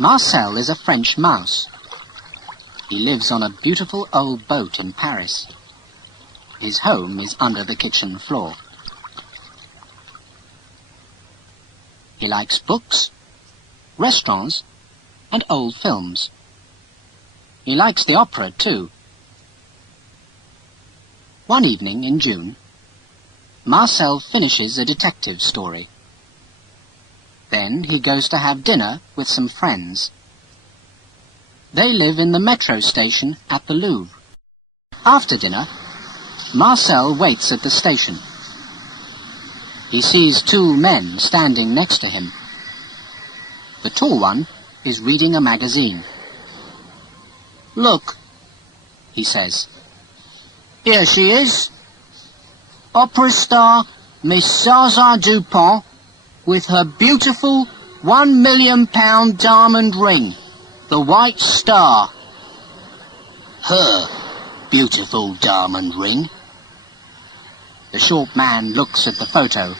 Marcel is a French mouse. He lives on a beautiful old boat in Paris. His home is under the kitchen floor. He likes books, restaurants, and old films. He likes the opera too. One evening in June, Marcel finishes a detective story. Then he goes to have dinner with some friends. They live in the metro station at the Louvre. After dinner, Marcel waits at the station. He sees two men standing next to him. The tall one is reading a magazine. "Look," he says. "Here she is. Opera star Miss Zaza Dupont with her beautiful £1 million diamond ring, the White Star." "Her beautiful diamond ring?" The short man looks at the photo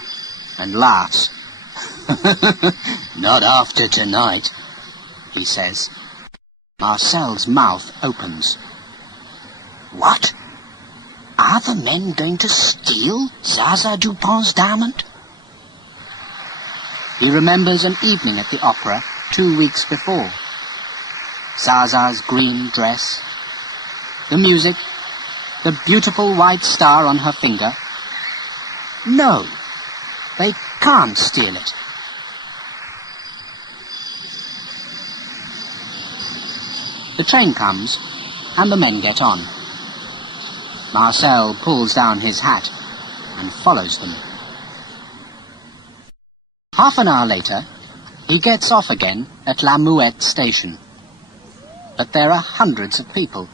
and laughs. "Not after tonight," he says. Marcel's mouth opens. What? Are the men going to steal Zaza Dupont's diamond? He remembers an evening at the opera 2 weeks before. Zaza's green dress, the music, the beautiful white star on her finger. No, they can't steal it. The train comes, and the men get on. Marcel pulls down his hat and follows them. Half an hour later, he gets off again at La Muette station. But there are hundreds of people,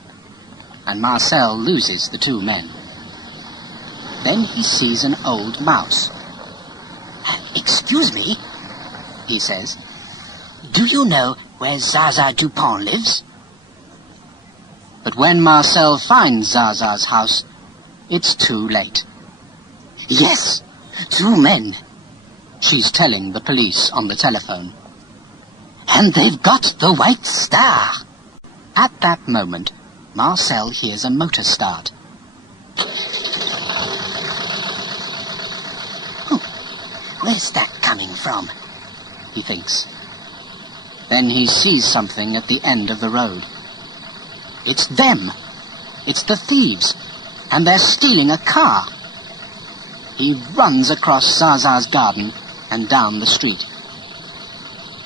and Marcel loses the two men. Then he sees an old mouse. "Excuse me," he says. "Do you know where Zaza Dupont lives?" But when Marcel finds Zaza's house, it's too late. "Yes, two men," she's telling the police on the telephone. "And they've got the White Star." At that moment, Marcel hears a motor start. Where's that coming from? He thinks. Then he sees something at the end of the road. It's them. It's the thieves. And they're stealing a car. He runs across Zaza's garden and down the street.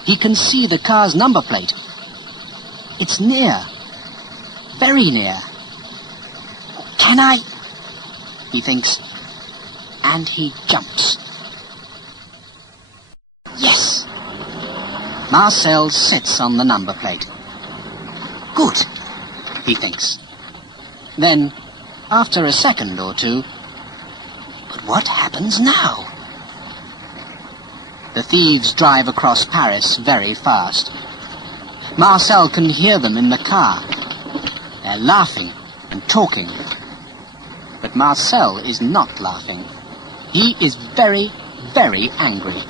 He can see the car's number plate. It's near. Very near. Can I? He thinks. And he jumps. Yes! Marcel sits on the number plate. Good, he thinks. Then, after a second or two, but what happens now? The thieves drive across Paris very fast. Marcel can hear them in the car. They're laughing and talking. But Marcel is not laughing. He is very, very angry.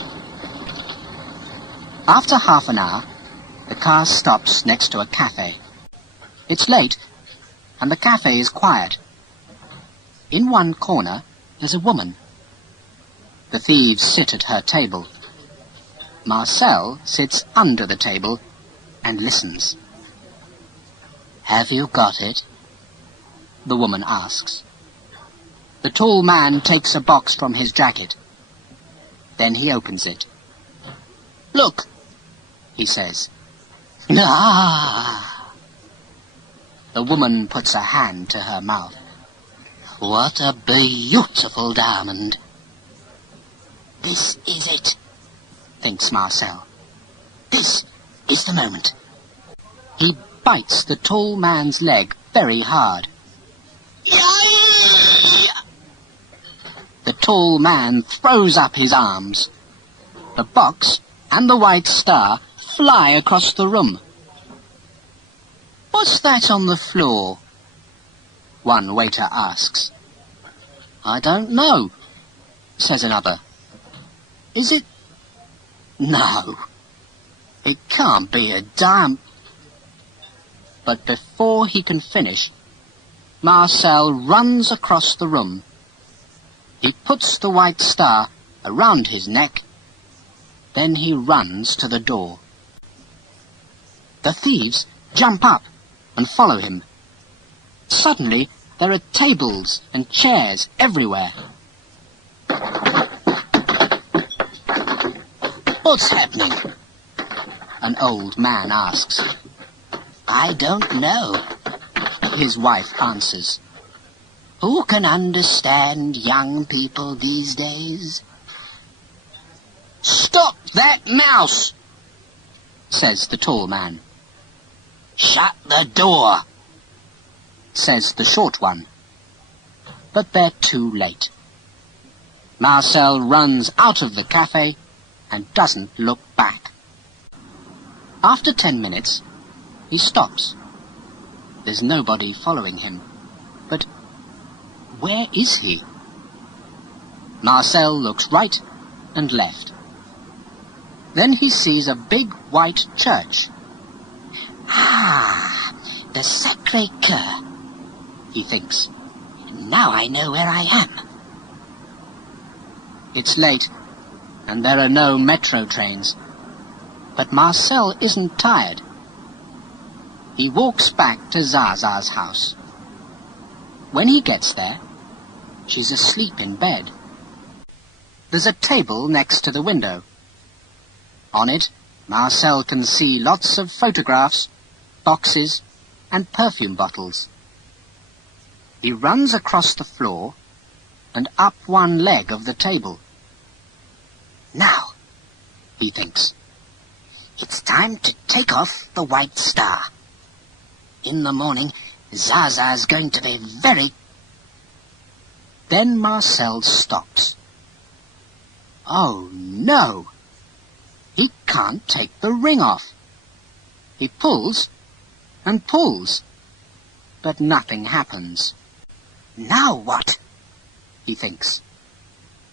After half an hour, the car stops next to a cafe. It's late, and the cafe is quiet. In one corner, there's a woman. The thieves sit at her table. Marcel sits under the table and listens. Have you got it? The woman asks. The tall man takes a box from his jacket. Then he opens it. Look, he says. Ah! The woman puts a hand to her mouth. What a beautiful diamond. This is it, thinks Marcel. This is the moment. He bites the tall man's leg very hard. The tall man throws up his arms. The box and the White Star fly across the room. What's that on the floor? One waiter asks. I don't know, says another. Is it? No. It can't be a dime. But before he can finish, Marcel runs across the room. He puts the white star around his neck. Then he runs to the door. The thieves jump up and follow him. Suddenly, there are tables and chairs everywhere. What's happening? An old man asks. I don't know, his wife answers. Who can understand young people these days? Stop that mouse, says the tall man. Shut the door, says the short one. But they're too late. Marcel runs out of the cafe and doesn't look back. After 10 minutes, he stops. There's nobody following him. But where is he? Marcel looks right and left. Then he sees a big white church. Ah, the Sacré-Cœur, he thinks. Now I know where I am. It's late, and there are no metro trains. But Marcel isn't tired. He walks back to Zaza's house. When he gets there, she's asleep in bed. There's a table next to the window. On it, Marcel can see lots of photographs, boxes, and perfume bottles. He runs across the floor and up one leg of the table. Now, he thinks, it's time to take off the white star. In the morning, Zaza's going to be very... Then Marcel stops. Oh, no! He can't take the ring off. He pulls and pulls, but nothing happens. Now what? He thinks.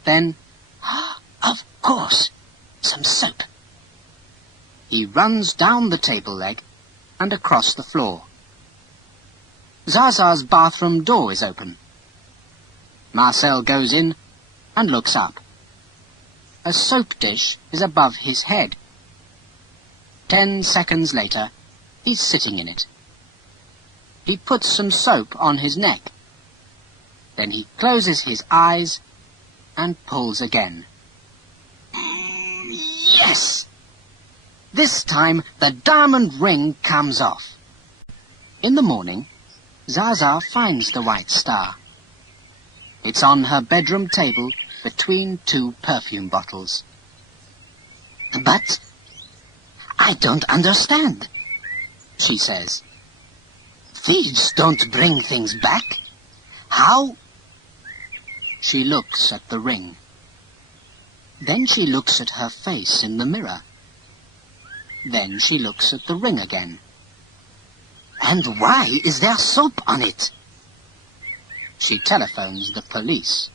Then, of course, some soap. He runs down the table leg and across the floor. Zaza's bathroom door is open. Marcel goes in and looks up. A soap dish is above his head. 10 seconds later, he's sitting in it. He puts some soap on his neck. Then he closes his eyes and pulls again. Yes! This time the diamond ring comes off. In the morning, Zaza finds the white star. It's on her bedroom table between 2 perfume bottles. But I don't understand, she says. Thieves don't bring things back. How? She looks at the ring. Then she looks at her face in the mirror. Then she looks at the ring again. And why is there soap on it? She telephones the police.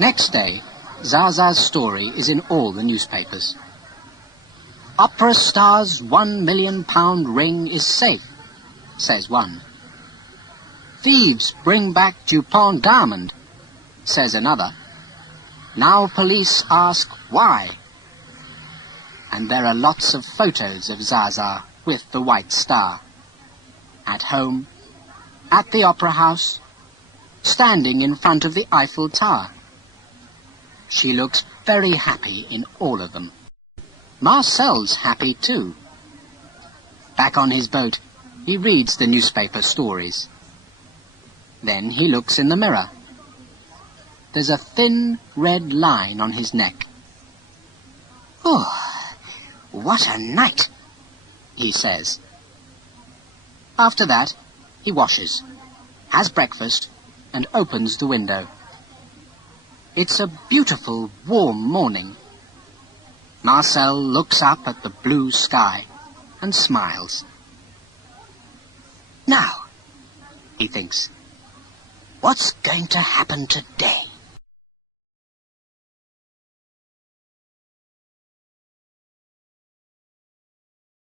Next day, Zaza's story is in all the newspapers. Opera star's £1 million ring is safe, says one. Thieves bring back Dupont diamond, says another. Now police ask why. And there are lots of photos of Zaza with the white star. At home, at the opera house, standing in front of the Eiffel Tower. She looks very happy in all of them. Marcel's happy too. Back on his boat, he reads the newspaper stories. Then he looks in the mirror. There's a thin red line on his neck. Oh, what a night, he says. After that, he washes, has breakfast, and opens the window. It's a beautiful, warm morning. Marcel looks up at the blue sky and smiles. Now, he thinks, what's going to happen today?